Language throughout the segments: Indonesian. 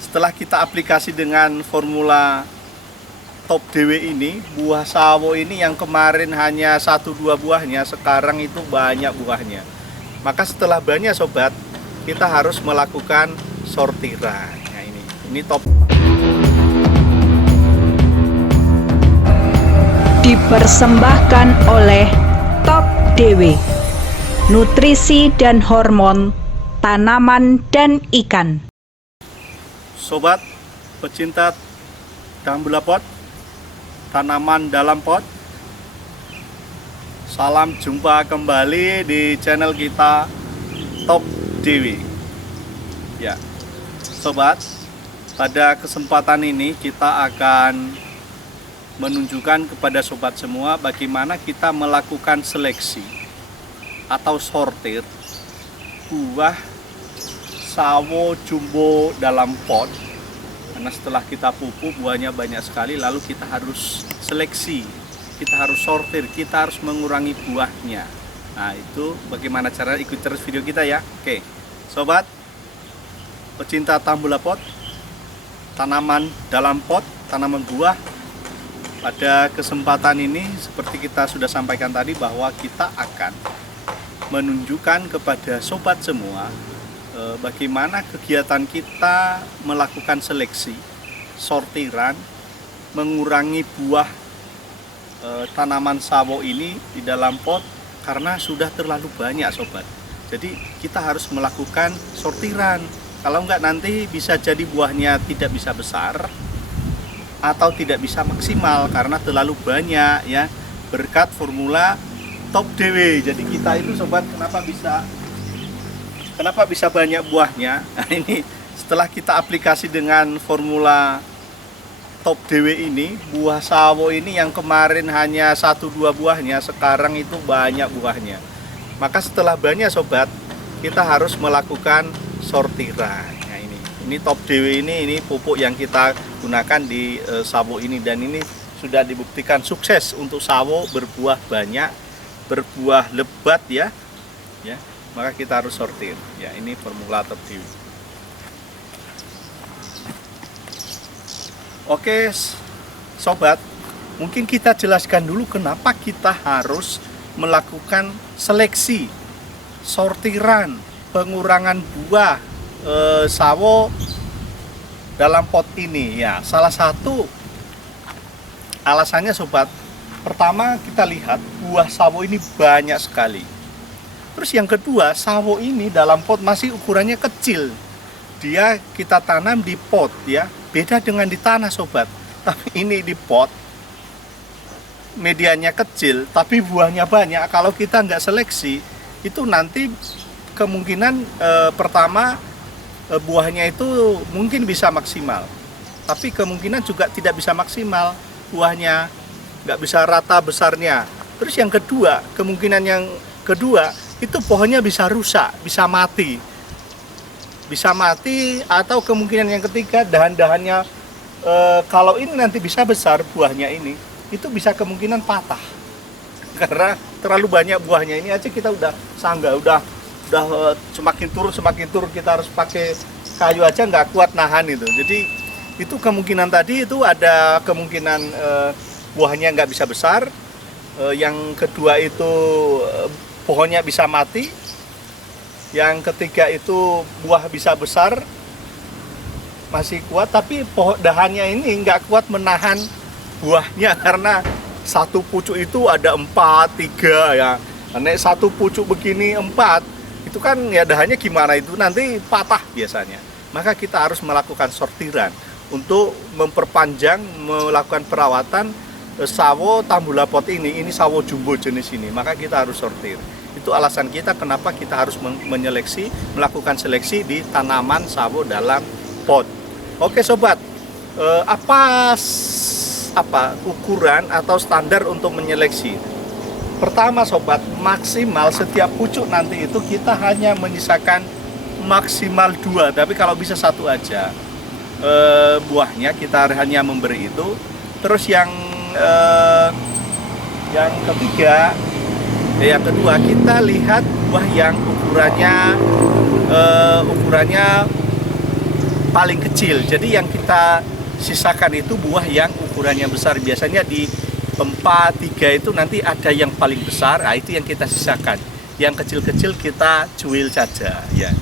setelah kita aplikasi dengan formula Top DW ini, buah sawo ini yang kemarin hanya 1-2 buahnya, sekarang itu banyak buahnya. Maka setelah banyak sobat, kita harus melakukan sortiran. Nah, ini top. Dipersembahkan oleh Top DW, nutrisi dan hormon tanaman dan ikan. Sobat pecinta tambula pot, tanaman dalam pot, salam jumpa kembali di channel kita Top DW. Ya, sobat, pada kesempatan ini kita akan menunjukkan kepada sobat semua bagaimana kita melakukan seleksi atau sortir buah sawo jumbo dalam pot. Karena setelah kita pupuk buahnya banyak sekali, lalu kita harus seleksi, kita harus sortir, kita harus mengurangi buahnya. Nah, itu bagaimana cara, ikut terus video kita ya. Oke, sobat pecinta tambula pot, tanaman dalam pot, tanaman buah. Pada kesempatan ini seperti kita sudah sampaikan tadi bahwa kita akan menunjukkan kepada sobat semua bagaimana kegiatan kita melakukan seleksi, sortiran, mengurangi buah tanaman sawo ini di dalam pot karena sudah terlalu banyak sobat. Jadi kita harus melakukan sortiran. Kalau enggak nanti bisa jadi buahnya tidak bisa besar atau tidak bisa maksimal karena terlalu banyak ya, berkat formula Top DW. Jadi kita itu sobat kenapa bisa banyak buahnya. Nah, ini setelah kita aplikasi dengan formula Top DW ini, buah sawo ini yang kemarin hanya 1-2 buahnya, sekarang itu banyak buahnya. Maka setelah banyak sobat, kita harus melakukan sortiran. Ini Top DW ini pupuk yang kita gunakan di sawo ini, dan ini sudah dibuktikan sukses untuk sawo berbuah banyak, berbuah lebat ya. Maka kita harus sortir. Ya, ini formula Top DW. Oke, sobat, mungkin kita jelaskan dulu kenapa kita harus melakukan seleksi, sortiran, pengurangan buah sawo dalam pot ini ya. Salah satu alasannya sobat, pertama kita lihat buah sawo ini banyak sekali. Terus yang kedua, sawo ini dalam pot masih ukurannya kecil. Dia kita tanam di pot ya, beda dengan di tanah sobat. Tapi ini di pot, medianya kecil tapi buahnya banyak. Kalau kita nggak seleksi, itu nanti kemungkinan pertama buahnya itu mungkin bisa maksimal, tapi kemungkinan juga tidak bisa maksimal, buahnya nggak bisa rata besarnya. Terus yang kedua, kemungkinan yang kedua itu pohonnya bisa rusak, bisa mati, atau kemungkinan yang ketiga dahan-dahannya kalau ini nanti bisa besar buahnya ini, itu bisa kemungkinan patah karena terlalu banyak buahnya. Ini aja kita udah sanggah, udah semakin turun kita harus pakai kayu aja nggak kuat nahan itu. Jadi itu kemungkinan tadi itu ada kemungkinan buahnya nggak bisa besar, yang kedua itu pohonnya bisa mati, yang ketiga itu buah bisa besar masih kuat tapi dahannya ini nggak kuat menahan buahnya karena satu pucuk itu ada 4, 3 ya. Nek satu pucuk begini 4, itu kan ya dahannya gimana, itu nanti patah biasanya. Maka kita harus melakukan sortiran untuk memperpanjang, melakukan perawatan sawo tambula pot ini sawo jumbo jenis ini. Maka kita harus sortir. Itu alasan kita kenapa kita harus melakukan seleksi di tanaman sawo dalam pot. Oke sobat, apa ukuran atau standar untuk menyeleksi? Pertama sobat, maksimal setiap pucuk nanti itu kita hanya menyisakan maksimal 2, tapi kalau bisa 1 aja buahnya kita hanya memberi itu. Terus yang kedua kita lihat buah yang ukurannya paling kecil. Jadi yang kita sisakan itu buah yang ukurannya besar. Biasanya di 4, 3 itu nanti ada yang paling besar, nah itu yang kita sisakan. Yang kecil-kecil kita cuil saja ya.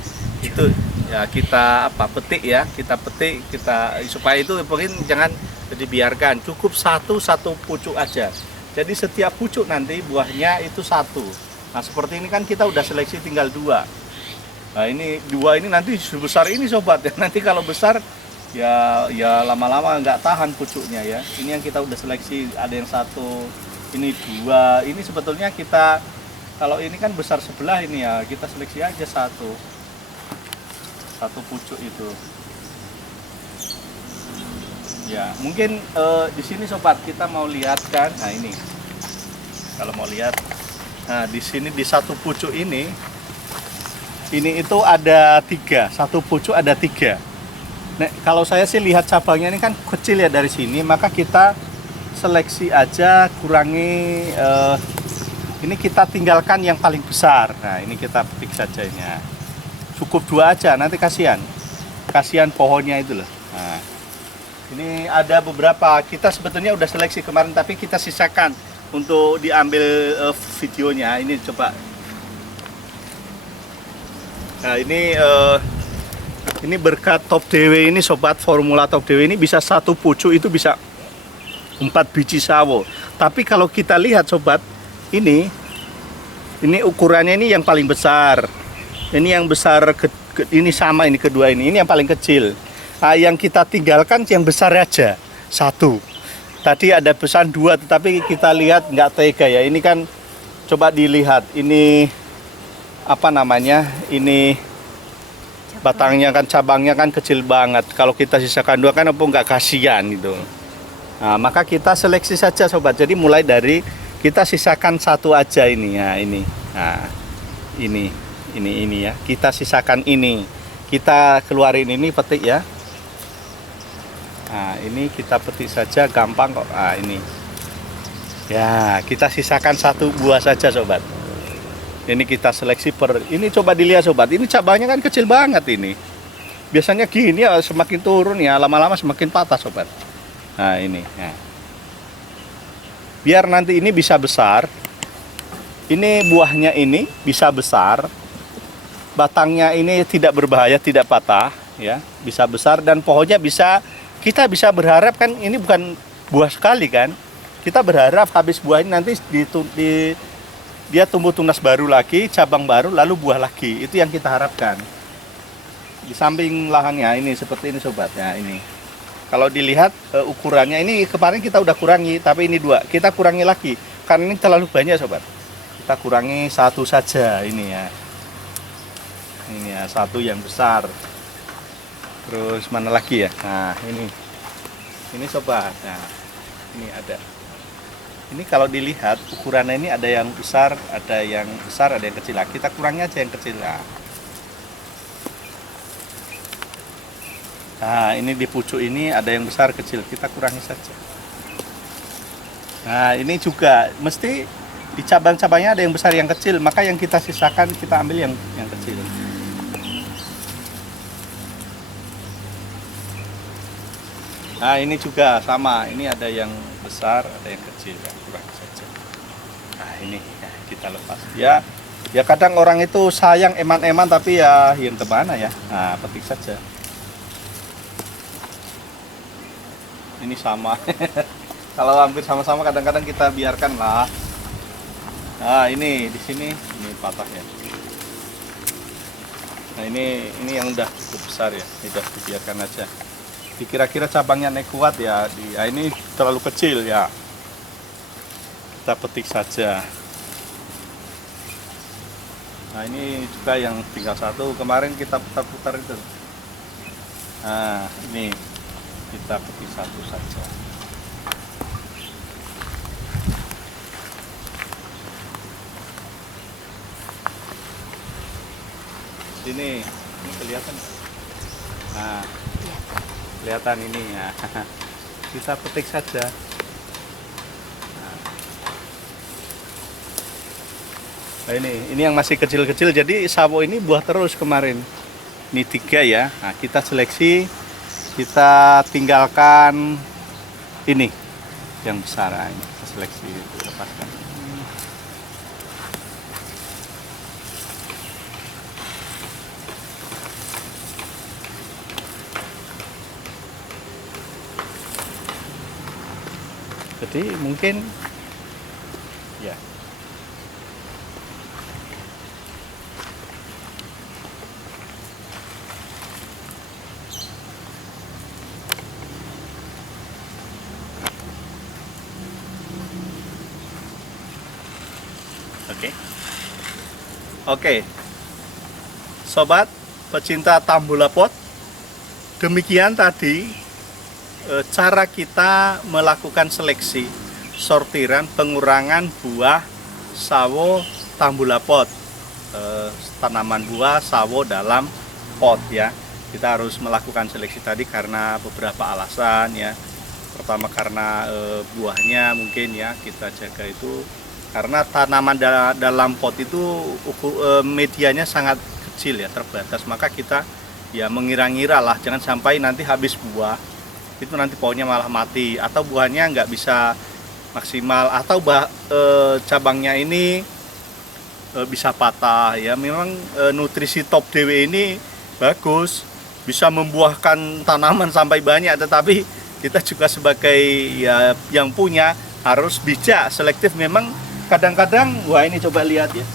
Itu ya kita petik ya, kita petik, kita supaya itu mungkin jangan dibiarkan, cukup satu pucuk aja. Jadi setiap pucuk nanti buahnya itu satu. Nah seperti ini kan kita udah seleksi tinggal 2. Nah ini 2 ini nanti sebesar ini sobat ya. Nanti kalau besar ya lama-lama nggak tahan pucuknya ya. Ini yang kita udah seleksi, ada yang 1, ini 2. Ini sebetulnya kita kalau ini kan besar sebelah ini ya, kita seleksi aja satu pucuk itu. Ya, mungkin di sini sobat kita mau lihat kan. Nah, ini. Kalau mau lihat. Nah, di sini di satu pucuk ini itu ada 3. Satu pucuk ada 3. Nah, kalau saya sih lihat cabangnya ini kan kecil ya dari sini, maka kita seleksi aja, kurangi ini kita tinggalkan yang paling besar. Nah, ini kita petik saja ini. Ya. Cukup 2 aja, nanti kasihan pohonnya itu loh. Nah, ini ada beberapa, kita sebetulnya udah seleksi kemarin tapi kita sisakan untuk diambil videonya. Ini coba. Nah, ini berkat Top DW ini sobat, formula Top DW ini bisa satu pucuk itu bisa 4 biji sawo. Tapi kalau kita lihat sobat, ini ukurannya ini yang paling besar. Ini yang besar, ini sama, ini kedua ini yang paling kecil. Nah, yang kita tinggalkan yang besar aja 1. Tadi ada pesan 2, tetapi kita lihat nggak tega ya. Ini kan coba dilihat, ini apa namanya? Ini batangnya kan, cabangnya kan kecil banget. Kalau kita sisakan 2 kan apa nggak kasihan gitu. Nah, maka kita seleksi saja sobat. Jadi mulai dari kita sisakan 1 aja ini ya, ini. Nah, ini ya. Kita sisakan ini. Kita keluarin ini, petik ya. Nah, ini kita petik saja, gampang kok. Nah, ini. Ya, kita sisakan 1 buah saja sobat. Ini kita seleksi ini coba dilihat sobat. Ini cabangnya kan kecil banget ini. Biasanya gini ya, semakin turun ya, lama-lama semakin patah sobat. Nah, ini. Nah. Biar nanti ini bisa besar. Ini buahnya ini bisa besar. Batangnya ini tidak berbahaya, tidak patah ya, bisa besar dan pohonnya kita bisa berharap kan ini bukan buah sekali kan. Kita berharap habis buah ini nanti dia tumbuh tunas baru lagi, cabang baru, lalu buah lagi. Itu yang kita harapkan. Di samping lahannya ini seperti ini sobat ya, ini. Kalau dilihat ukurannya ini kemarin kita udah kurangi, tapi ini 2. Kita kurangi lagi karena ini terlalu banyak sobat. Kita kurangi 1 saja ini ya. Ini ya, 1 yang besar. Terus mana lagi ya? Nah, ini sobat. Nah, ini ada. Ini kalau dilihat ukurannya ini ada yang besar, ada yang kecil. Nah, kita kurangi aja yang kecil. Nah, ini di pucuk ini ada yang besar, kecil. Kita kurangi saja. Nah, ini juga mesti di cabang-cabangnya ada yang besar, yang kecil. Maka yang kita sisakan kita ambil yang kecil. Nah, ini juga sama. Ini ada yang besar, ada yang kecil. Ya, kurangi saja. Nah, ini ya, kita lepas. Ya kadang orang itu sayang eman-eman tapi ya yang kemana ya. Nah, petik saja. Ini sama. Kalau hampir sama-sama kadang-kadang kita biarkan lah. Nah, ini di sini ini patah ya. Nah, ini yang udah cukup besar ya. Ini udah dibiarkan aja. Kira-kira cabangnya naik kuat ya. Ini terlalu kecil ya. Kita petik saja. Nah, ini juga yang tinggal 1. Kemarin kita putar-putar itu. Nah, ini kita petik 1 saja. Ini kelihatan. Nah, kelihatan ini ya. Kita petik saja. Nah, ini yang masih kecil-kecil, jadi sawo ini buah terus kemarin. Ini 3 ya. Nah, kita seleksi, kita tinggalkan ini yang besar. Nah, ini kita seleksi, lepaskan. Jadi mungkin ya. Oke. Sobat pecinta tambula pot, demikian tadi cara kita melakukan seleksi, sortiran, pengurangan buah sawo tambula pot, tanaman buah sawo dalam pot ya. Kita harus melakukan seleksi tadi karena beberapa alasan ya. Pertama karena buahnya mungkin ya kita jaga itu, karena tanaman dalam pot itu medianya sangat kecil ya, terbatas, maka kita ya mengira-ngira lah jangan sampai nanti habis buah itu nanti pohonnya malah mati atau buahnya nggak bisa maksimal atau cabangnya ini bisa patah ya. Memang nutrisi Top DW ini bagus, bisa membuahkan tanaman sampai banyak, tetapi kita juga sebagai ya yang punya harus bijak, selektif. Memang kadang-kadang, wah ini coba lihat ya,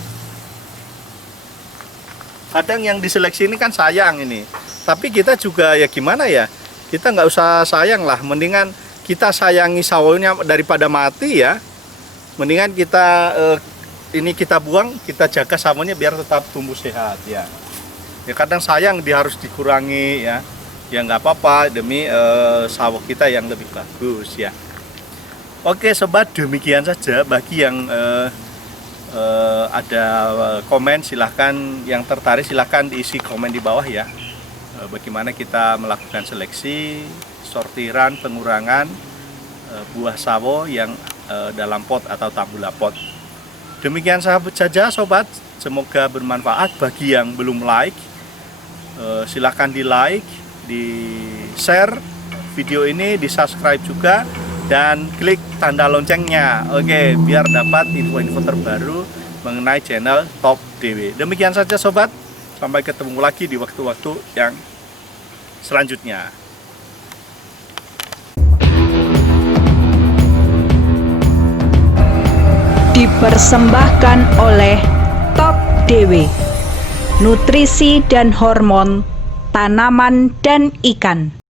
kadang yang diseleksi ini kan sayang ini, tapi kita juga ya gimana ya, kita nggak usah sayang lah, mendingan kita sayangi sawonya daripada mati ya. Mendingan kita ini kita buang, kita jaga sawonya biar tetap tumbuh sehat ya. Ya kadang sayang dia harus dikurangi ya, ya nggak apa-apa demi sawo kita yang lebih bagus ya. Oke sobat, demikian saja. Bagi yang ada komen silahkan, yang tertarik silahkan diisi komen di bawah ya. Bagaimana kita melakukan seleksi, sortiran, pengurangan buah sawo yang dalam pot atau tambula pot. Demikian saja sobat, semoga bermanfaat. Bagi yang belum like, silahkan di like, di share video ini, di subscribe juga, dan klik tanda loncengnya. Oke, biar dapat info-info terbaru mengenai channel Top DW. Demikian saja sobat, sampai ketemu lagi di waktu-waktu yang selanjutnya. Dipersembahkan oleh Top DW, nutrisi dan hormon tanaman dan ikan.